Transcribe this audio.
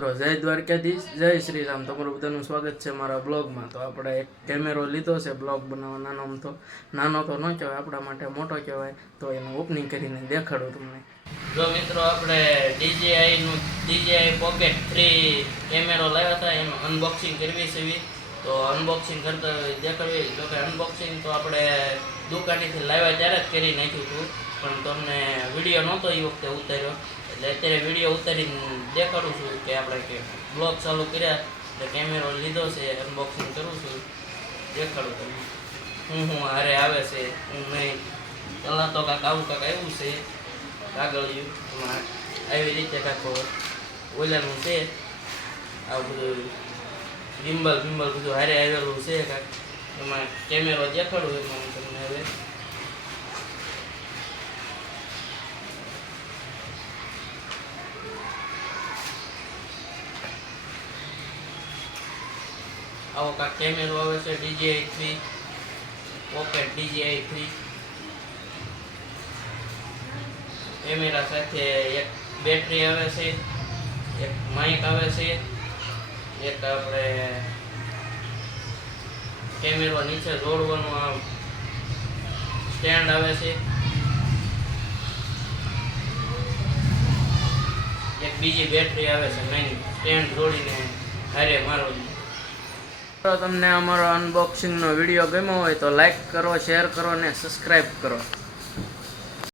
જય દ્વારકાધીશ, જય શ્રી રામ. તમારું બધાનું સ્વાગત છે મારા બ્લોગમાં. તો આપણે એક કેમેરો લીધો છે બ્લોગ બનાવવા. નાનો તો ન કહેવાય, આપણા માટે મોટો કહેવાય. તો એનું ઓપનિંગ કરીને દેખાડું તમને. જો મિત્રો, આપણે DJI પોકેટ 3 કેમેરો લાવ્યા હતા, એનું અનબોક્સિંગ કરવી છે. તો અનબોક્સિંગ કરતા દેખાડવી. જો કે અનબોક્સિંગ તો આપણે દુકાનેથી લાવ્યા ત્યારે જ કરી નાખ્યું હતું, પણ તમને વિડીયો નહોતો એ વખતે ઉતાર્યો. એટલે અત્યારે વિડીયો ઉતારીને દેખાડું છું કે આપણે કે બ્લોગ ચાલુ કર્યા એટલે કેમેરો લીધો છે, અનબોક્સિંગ કરું છું. દેખાડું તમને હું હારે આવે છે, હું નહીં. પહેલાં તો આવું આવ્યું છે કાગળિયું, એમાં આવી રીતે ઓલાનું છે. આવું બધું ગિમ્બલ બધું હારે આવેલું છે એમાં કેમેરો દેખાડું. એમાં તમને હવે આવો કાંક કેમેરો આવે છે, DJI 3 પોકેટ DJI 3 કેમેરા સાથે એક બેટરી આવે છે, એક માઇક આવે છે, એક આપણે કેમેરો નીચે જોડવાનું આ સ્ટેન્ડ આવે છે, એક બીજી બેટરી આવે છે નાની, સ્ટેન્ડ જોડીને હારે મારો. તમને અમારો અનબોક્સિંગનો વિડીયો ગમ્યો હોય તો લાઈક કરો, શેર કરો અને સબસ્ક્રાઈબ કરો.